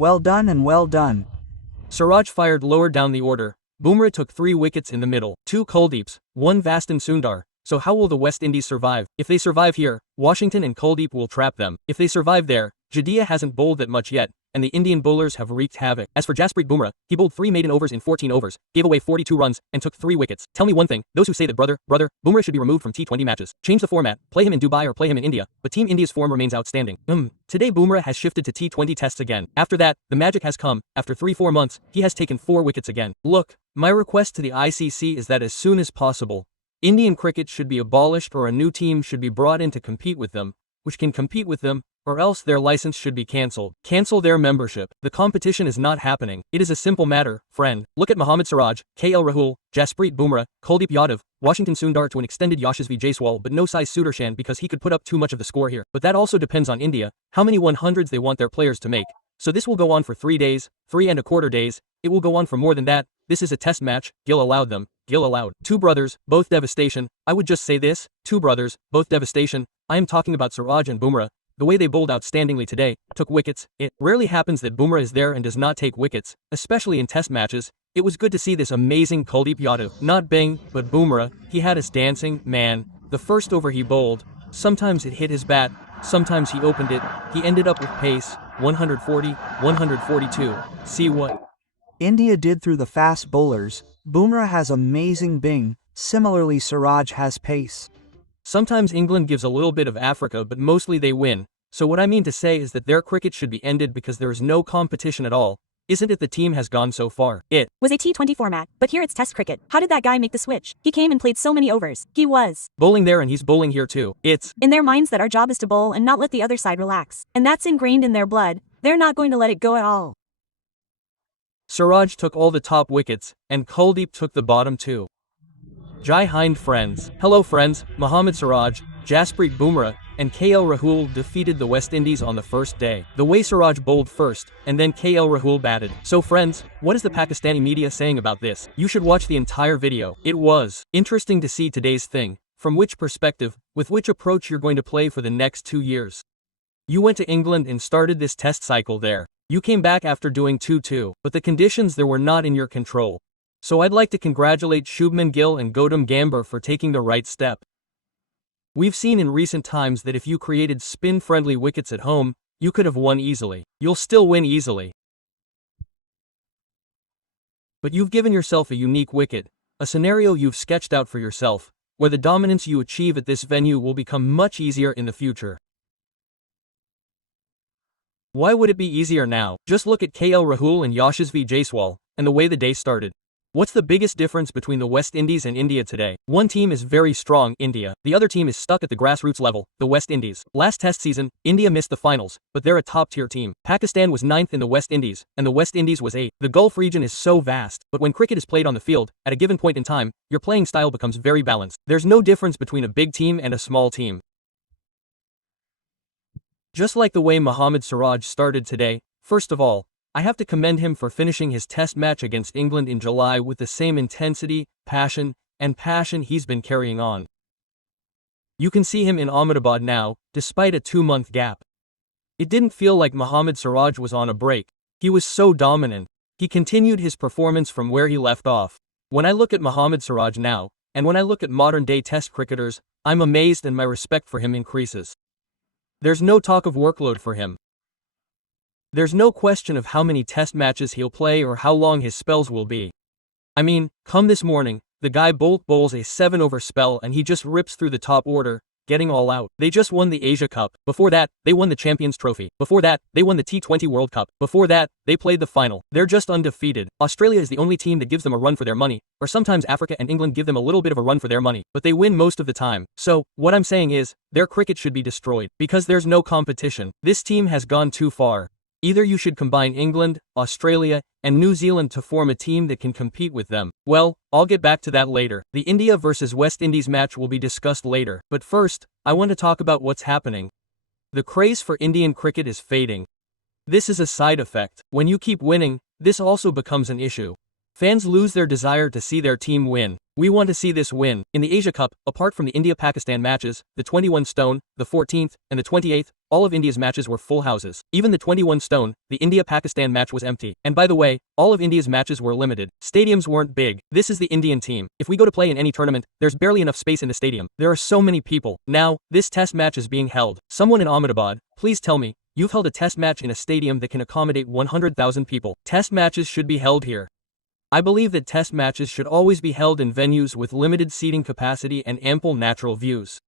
Well done and well done. Siraj fired lower down the order. Bumrah took 3 wickets in the middle, 2 Kuldeeps, 1 Vasant Sundar. So how will the West Indies survive? If they survive here, Washington and Kuldeep will trap them. If they survive there, Jadeja hasn't bowled that much yet, and the Indian bowlers have wreaked havoc. As for Jasprit Bumrah, he bowled 3 maiden overs in 14 overs, gave away 42 runs, and took 3 wickets. Tell me one thing, those who say that brother, Bumrah should be removed from T20 matches. Change the format, play him in Dubai or play him in India, but Team India's form remains outstanding. Today Bumrah has shifted to T20 tests again. After that, the magic has come. After 3-4 months, he has taken 4 wickets again. Look, my request to the ICC is that as soon as possible, Indian cricket should be abolished or a new team should be brought in to compete with them, which can compete with them, or else their license should be cancelled. Cancel their membership. The competition is not happening. It is a simple matter, friend. Look at Mohammad Siraj, KL Rahul, Jasprit Bumrah, Kuldeep Yadav, Washington Sundar to an extended Yashasvi Jaiswal but no Sai Sudarshan because he could put up too much of the score here. But that also depends on India, how many 100s they want their players to make. So this will go on for 3 days, 3¼ days, it will go on for more than that. This is a test match, Gill allowed them. Gill allowed 2 brothers, both devastation. I would just say this, 2 brothers, both devastation. I am talking about Siraj and Bumrah. The way they bowled outstandingly today, took wickets. It rarely happens that Bumrah is there and does not take wickets, especially in test matches. It was good to see this amazing Kuldeep Yadav. Not Bing, but Bumrah. He had us dancing, man. The first over he bowled, sometimes it hit his bat, sometimes he opened it. He ended up with pace, 140, 142. See what India did through the fast bowlers. Bumrah has amazing Bing. Similarly, Siraj has pace. Sometimes England gives a little bit of Africa but mostly they win. So what I mean to say is that their cricket should be ended because there is no competition at all. Isn't it the team has gone so far? It was a T20 format, but here it's test cricket. How did that guy make the switch? He came and played so many overs. He was bowling there and he's bowling here too. It's in their minds that our job is to bowl and not let the other side relax. And that's ingrained in their blood. They're not going to let it go at all. Siraj took all the top wickets, and Kuldeep took the bottom 2. Jai Hind friends. Hello friends, Mohammad Siraj, Jasprit Bumrah, and KL Rahul defeated the West Indies on the first day. The way Siraj bowled first, and then KL Rahul batted. So friends, what is the Pakistani media saying about this? You should watch the entire video. It was interesting to see today's thing, from which perspective, with which approach you're going to play for the next 2 years. You went to England and started this test cycle there. You came back after doing 2-2, but the conditions there were not in your control. So I'd like to congratulate Shubman Gill and Gautam Gambhir for taking the right step. We've seen in recent times that if you created spin-friendly wickets at home, you could have won easily. You'll still win easily. But you've given yourself a unique wicket, a scenario you've sketched out for yourself, where the dominance you achieve at this venue will become much easier in the future. Why would it be easier now? Just look at KL Rahul and Yashasvi Jaiswal, and the way the day started. What's the biggest difference between the West Indies and India today? One team is very strong, India. The other team is stuck at the grassroots level, the West Indies. Last test season, India missed the finals, but they're a top-tier team. Pakistan was 9th in the West Indies, and the West Indies was 8th. The Gulf region is so vast, but when cricket is played on the field, at a given point in time, your playing style becomes very balanced. There's no difference between a big team and a small team. Just like the way Mohammad Siraj started today, first of all, I have to commend him for finishing his test match against England in July with the same intensity, passion he's been carrying on. You can see him in Ahmedabad now, despite a 2-month gap. It didn't feel like Mohammad Siraj was on a break. He was so dominant. He continued his performance from where he left off. When I look at Mohammad Siraj now, and when I look at modern-day test cricketers, I'm amazed and my respect for him increases. There's no talk of workload for him. There's no question of how many test matches he'll play or how long his spells will be. I mean, come this morning, the guy bowls a 7-over spell and he just rips through the top order, getting all out. They just won the Asia Cup. Before that, they won the Champions Trophy. Before that, they won the T20 World Cup. Before that, they played the final. They're just undefeated. Australia is the only team that gives them a run for their money, or sometimes Africa and England give them a little bit of a run for their money, but they win most of the time. So, what I'm saying is, their cricket should be destroyed, because there's no competition. This team has gone too far. Either you should combine England, Australia, and New Zealand to form a team that can compete with them. Well, I'll get back to that later. The India versus West Indies match will be discussed later. But first, I want to talk about what's happening. The craze for Indian cricket is fading. This is a side effect. When you keep winning, this also becomes an issue. Fans lose their desire to see their team win. We want to see this win. In the Asia Cup, apart from the India-Pakistan matches, the 21 stone, the 14th, and the 28th, all of India's matches were full houses. Even the 21 stone, the India-Pakistan match was empty. And by the way, all of India's matches were limited. Stadiums weren't big. This is the Indian team. If we go to play in any tournament, there's barely enough space in the stadium. There are so many people. Now, this test match is being held. Someone in Ahmedabad, please tell me, you've held a test match in a stadium that can accommodate 100,000 people. Test matches should be held here. I believe that test matches should always be held in venues with limited seating capacity and ample natural views.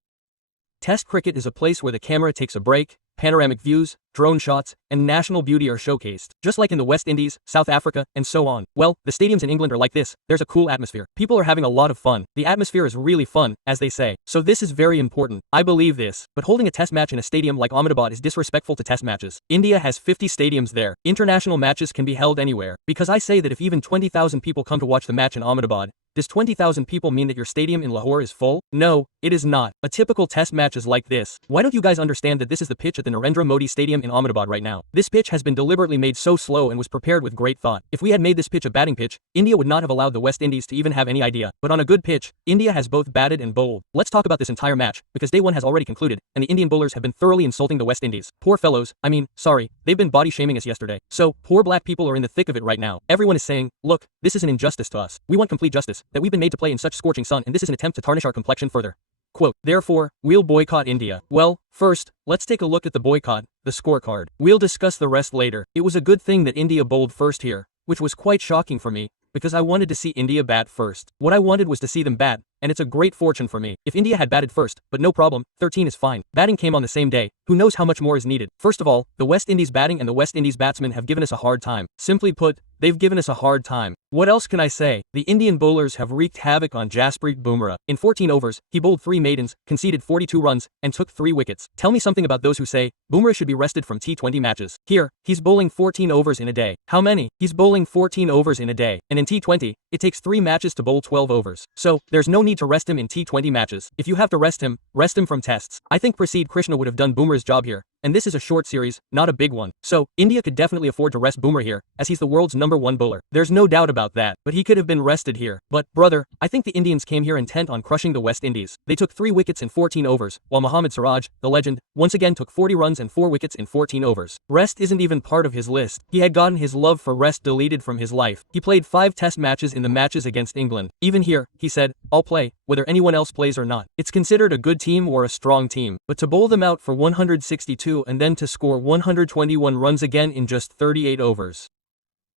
Test cricket is a place where the camera takes a break, panoramic views, drone shots, and national beauty are showcased. Just like in the West Indies, South Africa, and so on. Well, the stadiums in England are like this. There's a cool atmosphere. People are having a lot of fun. The atmosphere is really fun, as they say. So this is very important. I believe this. But holding a test match in a stadium like Ahmedabad is disrespectful to test matches. India has 50 stadiums there. International matches can be held anywhere. Because I say that if even 20,000 people come to watch the match in Ahmedabad, does 20,000 people mean that your stadium in Lahore is full? No, it is not. A typical test match is like this. Why don't you guys understand that this is the pitch at the Narendra Modi Stadium in Ahmedabad right now? This pitch has been deliberately made so slow and was prepared with great thought. If we had made this pitch a batting pitch, India would not have allowed the West Indies to even have any idea. But on a good pitch, India has both batted and bowled. Let's talk about this entire match, because day one has already concluded, and the Indian bowlers have been thoroughly insulting the West Indies. Poor fellows, sorry, they've been body shaming us yesterday. So, poor black people are in the thick of it right now. Everyone is saying, look, this is an injustice to us. We want complete justice, that we've been made to play in such scorching sun, and this is an attempt to tarnish our complexion further. Quote, therefore, we'll boycott India. Well, first, let's take a look at the boycott, the scorecard. We'll discuss the rest later. It was a good thing that India bowled first here, which was quite shocking for me, because I wanted to see India bat first. What I wanted was to see them bat, and it's a great fortune for me. If India had batted first, but no problem, 13 is fine. Batting came on the same day. Who knows how much more is needed? First of all, the West Indies batting and the West Indies batsmen have given us a hard time. Simply put, they've given us a hard time. What else can I say? The Indian bowlers have wreaked havoc on Jasprit Bumrah. In 14 overs, he bowled 3 maidens, conceded 42 runs, and took 3 wickets. Tell me something about those who say, Bumrah should be rested from T20 matches. Here, he's bowling 14 overs in a day. How many? He's bowling 14 overs in a day. And in T20, it takes 3 matches to bowl 12 overs. So, there's no need to rest him in T20 matches. If you have to rest him from tests. I think Prasidh Krishna would have done Bumrah's job here. And this is a short series, not a big one. So, India could definitely afford to rest Bumrah here, as he's the world's #1 bowler. There's no doubt about that, but he could have been rested here. But, brother, I think the Indians came here intent on crushing the West Indies. They took 3 wickets in 14 overs, while Mohammad Siraj, the legend, once again took 40 runs and 4 wickets in 14 overs. Rest isn't even part of his list. He had gotten his love for rest deleted from his life. He played 5 test matches in the matches against England. Even here, he said, I'll play, whether anyone else plays or not. It's considered a good team or a strong team, but to bowl them out for 162 and then to score 121 runs again in just 38 overs.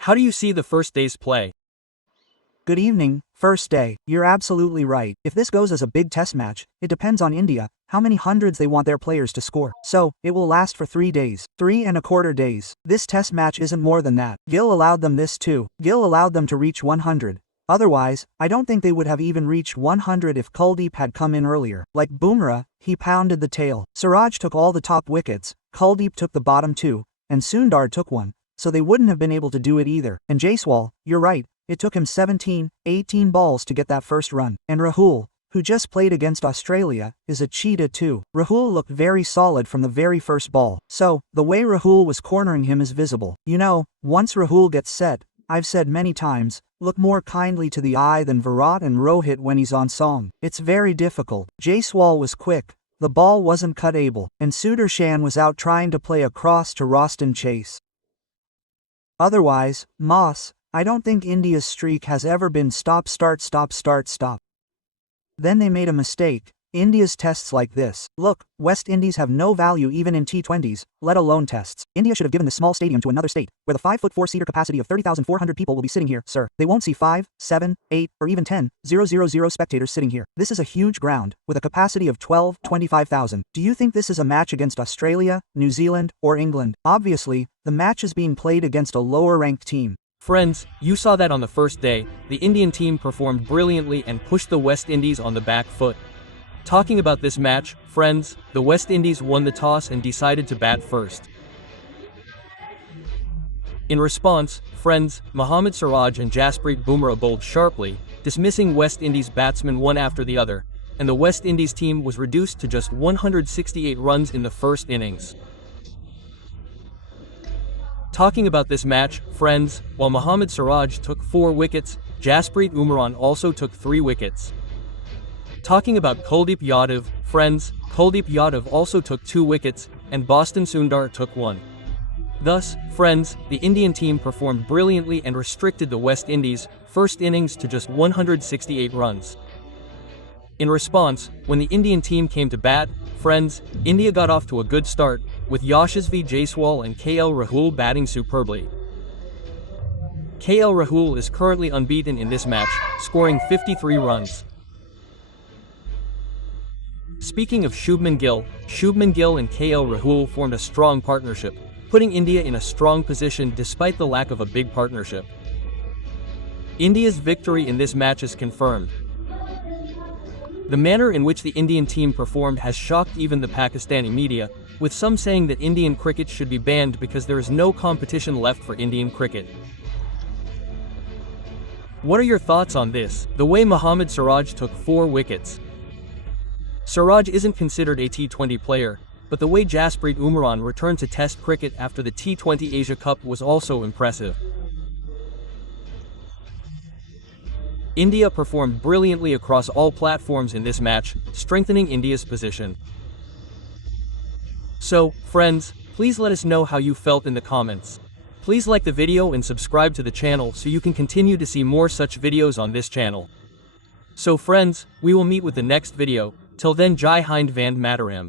How do you see the first day's play? Good evening, first day. You're absolutely right. If this goes as a big test match, it depends on India, how many hundreds they want their players to score. So, it will last for 3 days. 3¼ days. This test match isn't more than that. Gill allowed them this too. Gill allowed them to reach 100. Otherwise, I don't think they would have even reached 100 if Kuldeep had come in earlier. Like Bumrah, he pounded the tail. Siraj took all the top wickets, Kuldeep took the bottom 2, and Sundar took 1, so they wouldn't have been able to do it either. And Jaiswal, you're right, it took him 17, 18 balls to get that first run. And Rahul, who just played against Australia, is a cheetah too. Rahul looked very solid from the very first ball. So, the way Rahul was cornering him is visible. You know, once Rahul gets set, I've said many times, look more kindly to the eye than Virat and Rohit when he's on song. It's very difficult. Jaiswal was quick, the ball wasn't cut able, and Sudarshan was out trying to play a cross to Roston Chase. Otherwise, Moss, I don't think India's streak has ever been stop start stop start stop. Then they made a mistake. India's tests like this. Look, West Indies have no value even in T20s, let alone tests. India should have given this small stadium to another state, where the 5'4" seater capacity of 30,400 people will be sitting here, sir. They won't see 5, 7, 8, or even 10,000 spectators sitting here. This is a huge ground, with a capacity of 12, 25,000. Do you think this is a match against Australia, New Zealand, or England? Obviously, the match is being played against a lower-ranked team. Friends, you saw that on the first day, the Indian team performed brilliantly and pushed the West Indies on the back foot. Talking about this match, friends, the West Indies won the toss and decided to bat first. In response, friends, Mohammad Siraj and Jasprit Bumrah bowled sharply, dismissing West Indies batsmen one after the other, and the West Indies team was reduced to just 168 runs in the first innings. Talking about this match, friends, while Mohammad Siraj took 4 wickets, Jasprit Umran also took 3 wickets. Talking about Kuldeep Yadav, friends, Kuldeep Yadav also took 2 wickets, and Boston Sundar took 1. Thus, friends, the Indian team performed brilliantly and restricted the West Indies' first innings to just 168 runs. In response, when the Indian team came to bat, friends, India got off to a good start, with Yashasvi Jaiswal and KL Rahul batting superbly. KL Rahul is currently unbeaten in this match, scoring 53 runs. Speaking of Shubman Gill and KL Rahul formed a strong partnership, putting India in a strong position despite the lack of a big partnership. India's victory in this match is confirmed. The manner in which the Indian team performed has shocked even the Pakistani media, with some saying that Indian cricket should be banned because there is no competition left for Indian cricket. What are your thoughts on this? The way Mohammad Siraj took 4 wickets. Siraj isn't considered a T20 player, but the way Jasprit Umran returned to Test cricket after the T20 Asia Cup was also impressive. India performed brilliantly across all platforms in this match, strengthening India's position. So, friends, please let us know how you felt in the comments. Please like the video and subscribe to the channel so you can continue to see more such videos on this channel. So friends, we will meet with the next video. Till then, Jai Hind Vande Mataram.